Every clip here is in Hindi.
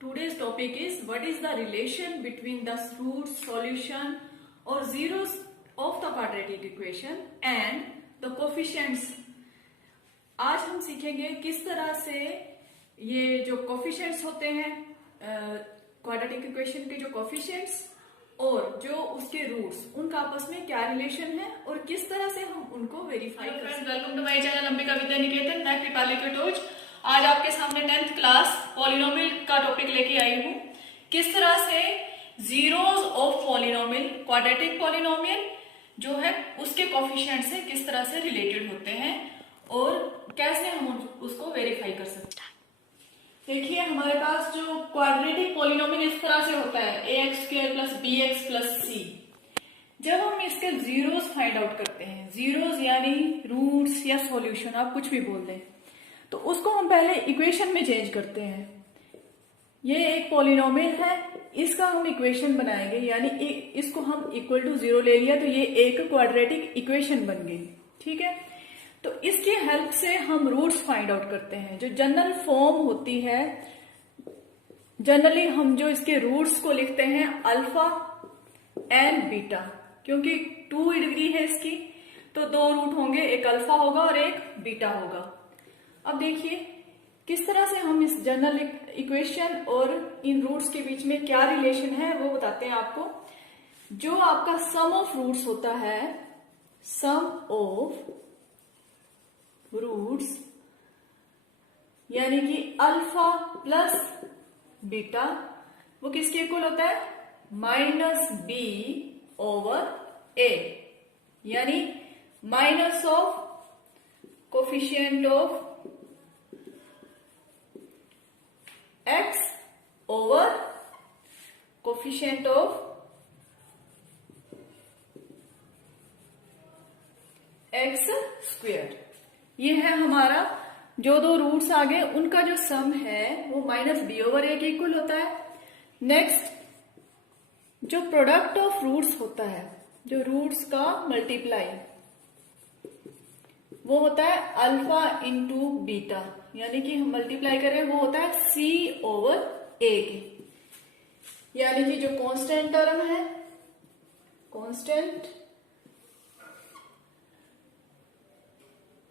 Today's topic is what is the relation between the roots, solution or zeros of the quadratic equation and the coefficients. आज हम सीखेंगे किस तरह से ये जो कोफिशिएंट्स होते हैं क्वाड्रेटिक इक्वेशन के जो कोफिशिएंट्स और जो उसके रूट्स उनका आपस में क्या रिलेशन है और किस तरह से हम उनको वेरीफाई कर सकते हैं। Welcome to my channel Ambika Vidya Niketan. मैं कृपाली कटोच आज आपके सामने 10th क्लास पॉलिनोमियल का टॉपिक लेके आई हूँ। किस तरह से zeros of polynomial quadratic polynomial जो है उसके कोफिशिएंट से किस तरह से रिलेटेड होते हैं और कैसे हम उसको वेरीफाई कर सकते हैं। देखिए हमारे पास जो क्वाड्रेटिक पॉलिनोमियल इस तरह से होता है ax² plus bx plus c। जब हम इसके जीरोस फाइंड आउट करते हैं, जीरोस यानी रूट्स या सॉल्यूशन, आप कुछ भी बोल दें, तो उसको हम पहले इक्वेशन में चेंज करते हैं। ये एक पॉलिनोमियल है, इसका हम इक्वेशन बनाएंगे, यानी इसको हम इक्वल टू 0 ले लिया तो ये एक क्वाड्रेटिक इक्वेशन बन गई। ठीक है, तो इसकी हेल्प से हम रूट्स फाइंड आउट करते हैं। जो जनरल फॉर्म होती है, जनरली हम जो इसके रूट्स को लिखते हैं अल्फा एंड बीटा, क्योंकि 2 डिग्री है इसकी, तो 2 रूट होंगे, एक अल्फा होगा और एक बीटा होगा। अब देखिए किस तरह से हम इस जनरल इक्वेशन और इन रूट्स के बीच में क्या रिलेशन है वो बताते हैं आपको। जो आपका सम ऑफ रूट्स होता है, सम ऑफ रूट्स यानी कि अल्फा प्लस बीटा, वो किसके इक्वल होता है? -b ओवर a, यानी minus of coefficient of x over coefficient of x square. ये है हमारा जो 2 रूट्स आ गए उनका जो सम है वो -b ओवर a के इक्वल होता है। नेक्स्ट जो प्रोडक्ट ऑफ रूट्स होता है, जो रूट्स का मल्टीप्लाई, वो होता है अल्फा इंटू बीटा, यानी कि हम मल्टीप्लाई कर रहे हैं, वो होता है c ओवर a के, यानी कि जो कांस्टेंट टर्म है, constant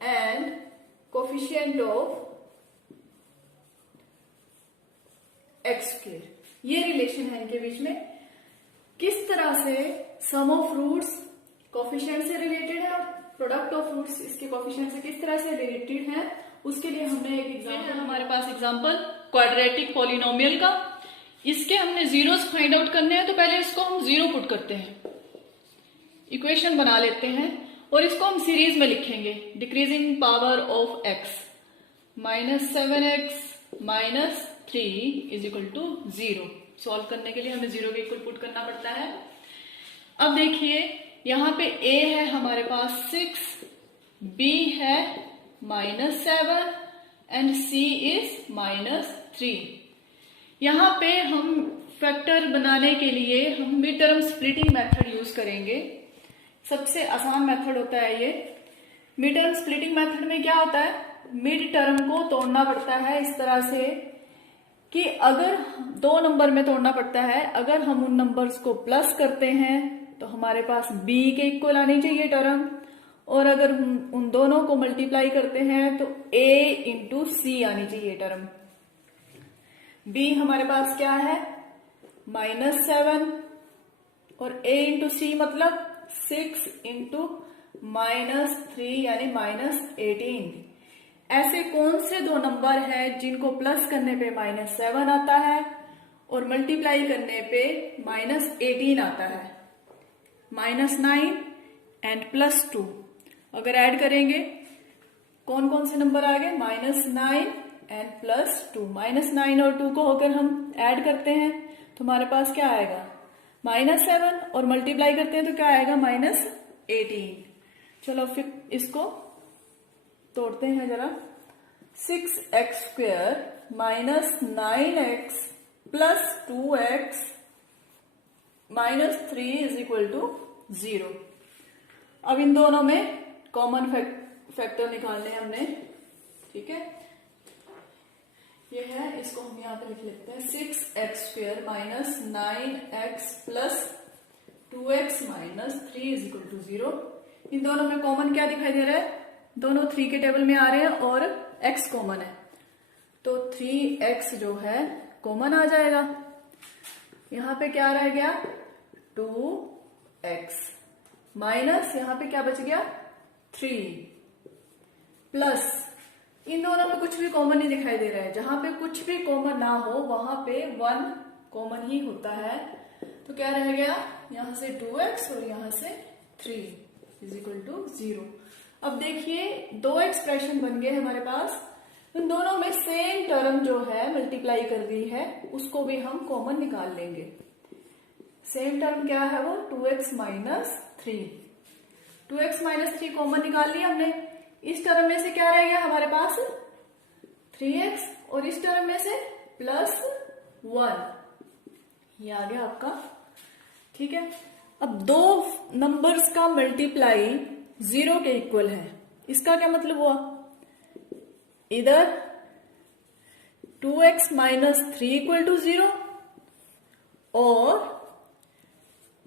and coefficient of x square, ये रिलेशन है इनके बीच में। किस तरह से सम ऑफ रूट्स कोफिशिएंट से रिलेटेड है और प्रोडक्ट ऑफ रूट्स इसके कोफिशिएंट से किस तरह से रिलेटेड है, उसके लिए हमने एक एग्जांपल, हमारे पास एग्जांपल क्वाड्रेटिक पॉलिनोमियल का। इसके हमने जीरोस फाइंड आउट करने हैं, तो पहले इसको हम 0 पुट करते हैं, इक्वेशन बना लेते हैं और इसको हम सीरीज में लिखेंगे। Decreasing power of x, -7x minus 3 is equal to 0। Solve करने के लिए हमें 0 के इक्वल पुट करना पड़ता है। अब देखिए यहाँ पे a है हमारे पास 6, b है -7 एंड c इज -3। यहाँ पे हम फैक्टर बनाने के लिए हम mid term splitting method use करेंगे। सबसे आसान मेथड होता है ये। मिड टर्म स्प्लिटिंग मेथड में क्या होता है, मिड टर्म को तोड़ना पड़ता है इस तरह से कि अगर 2 नंबर में तोड़ना पड़ता है, अगर हम उन नंबर्स को प्लस करते हैं तो हमारे पास b के इक्वल आनी चाहिए टर्म, और अगर हम उन दोनों को मल्टीप्लाई करते हैं तो a इंटू c आनी चाहिए टर्म। b हमारे पास क्या है, -7 और a इंटू c मतलब 6 इंटू -3 यानी -18। ऐसे कौन से 2 नंबर है जिनको प्लस करने पे -7 आता है और मल्टीप्लाई करने पे -18 आता है? -9 एंड +2। अगर ऐड करेंगे कौन कौन से नंबर आ गए? -9 एंड +2। -9 और 2 को अगर हम ऐड करते हैं तो हमारे पास क्या आएगा? -7 और मल्टीप्लाई करते हैं तो क्या आएगा? -18। चलो फिर इसको तोड़ते हैं जरा। 6x² -9x plus 2x -3 is equal to 0। अब इन दोनों में कॉमन फैक्टर निकालने हैं हमने। ठीक है, ये है, इसको हम यहाँ पे लिख लेते हैं 6x² minus 9x plus 2x minus 3 is equal to 0। इन दोनों में कॉमन क्या दिखाई दे रहा है? दोनों 3 के टेबल में आ रहे हैं और x कॉमन है, तो 3x जो है कॉमन आ जाएगा। यहां पे क्या रह गया? 2x माइनस यहां पे क्या बच गया? 3 प्लस इन दोनों में कुछ भी कॉमन नहीं दिखाई दे रहा है। जहां पे कुछ भी कॉमन ना हो वहां पे 1 कॉमन ही होता है, तो क्या रह गया? यहां से 2x और यहां से 3 इज इक्वल टू 0। अब देखिए दो एक्सप्रेशन बन गए हमारे पास। इन दोनों में सेम टर्म जो है मल्टीप्लाई कर दी है, उसको भी हम कॉमन निकाल लेंगे। सेम टर्म क्या है वो? 2x minus 3। 2x minus 3 common निकाल लिया हमने। इस टर्म में से क्या रह गया हमारे पास? 3x और इस टर्म में से प्लस 1, ये आ गया आपका। ठीक है, अब दो नंबर्स का मल्टीप्लाई 0 के इक्वल है। इसका क्या मतलब हुआ? इधर 2x माइनस 3 इक्वल टू 0 और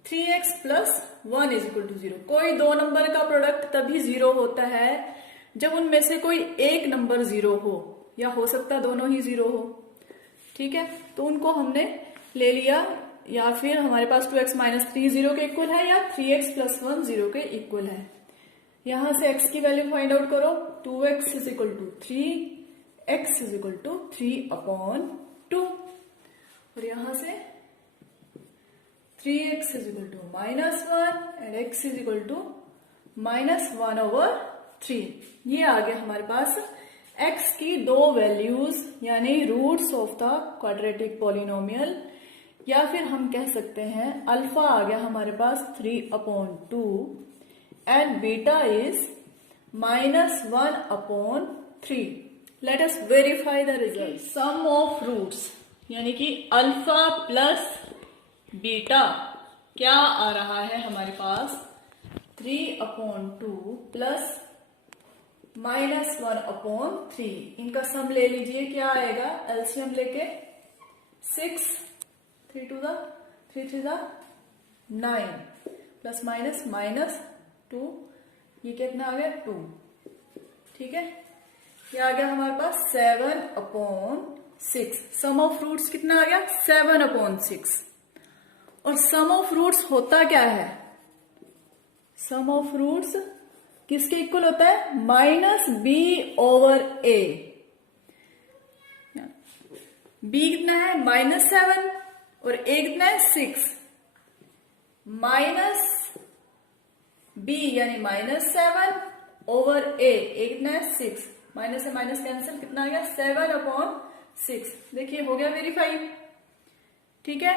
3x plus 1 is equal to 0। कोई दो नंबर का प्रोडक्ट तभी 0 होता है जब उनमें से कोई एक नंबर 0 हो, या हो सकता दोनों ही 0 हो। ठीक है, तो उनको हमने ले लिया, या फिर हमारे पास 2x माइनस 3 0 के इक्वल है, या 3x प्लस 1 0 के इक्वल है। यहां से x की वैल्यू फाइंड आउट करो। 2x is equal to 3, x is equal to 3/2, और यहां से 3x is equal to -1 and x is equal to -1/3। ये आ गया हमारे पास x की दो वैल्यूज, यानी roots of the quadratic polynomial, या फिर हम कह सकते हैं अल्फा आ गया हमारे पास 3/2 and beta is -1/3। Let us verify the result. Sum of roots यानी कि अल्फा प्लस बीटा क्या आ रहा है हमारे पास? 3/2 प्लस -1/3। इनका सम ले लीजिए, क्या आएगा? एलसीएम लेके 6, 3 2 9 प्लस माइनस -2, ये कितना आ गया? 2। ठीक है, ये आ गया हमारे पास 7/6। सम ऑफ रूट्स कितना आ गया? 7/6। और सम ऑफ रूट्स होता क्या है? सम ऑफ रूट्स किसके इक्वल होता है? -b/a। b कितना है? -7 और a कितना है? 6। -b यानी -7/a, a कितना है? 6। माइनस से माइनस कैंसिल, कितना आ गया? 7/6। देखिए हो गया वेरीफाई। ठीक है,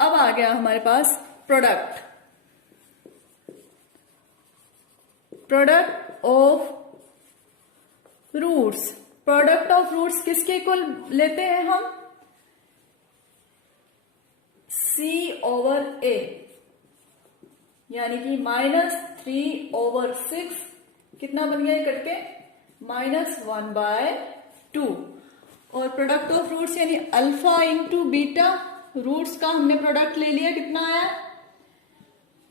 अब आ गया हमारे पास product of roots. Product of roots किसके इक्वल लेते हैं हम? c/a, यानी कि -3/6 कितना बन गया कट के? -1/2। और प्रोडक्ट ऑफ रूट्स यानी अल्फा इंटू बीटा, रूट्स का हमने प्रोडक्ट ले लिया, कितना आया?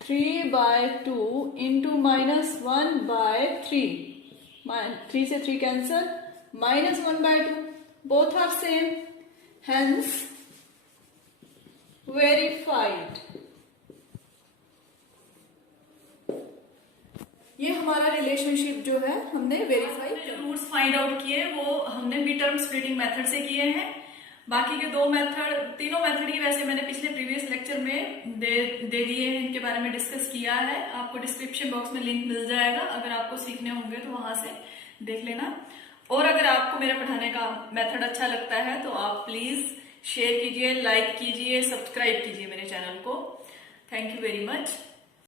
3/2 इंटू -1/3। 3 से 3 cancel, -1/2, both are same, hence verified. ये हमारा रिलेशनशिप जो है हमने वेरीफाई किया। रूट्स फाइंड आउट किए वो हमने मिड टर्म स्प्लिटिंग मेथड से किए हैं। बाकी के दो मेथड, तीनों मेथड ही वैसे मैंने पिछले प्रीवियस लेक्चर में दे दिए हैं, इनके बारे में डिस्कस किया है। आपको डिस्क्रिप्शन बॉक्स में लिंक मिल जाएगा, अगर आपको सीखने होंगे तो वहां से देख लेना। और अगर आपको मेरे पढ़ाने का मेथड अच्छा लगता है तो आप प्लीज शेयर कीजिए, लाइक कीजिए, सब्सक्राइब कीजिए मेरे चैनल को। Thank you very much.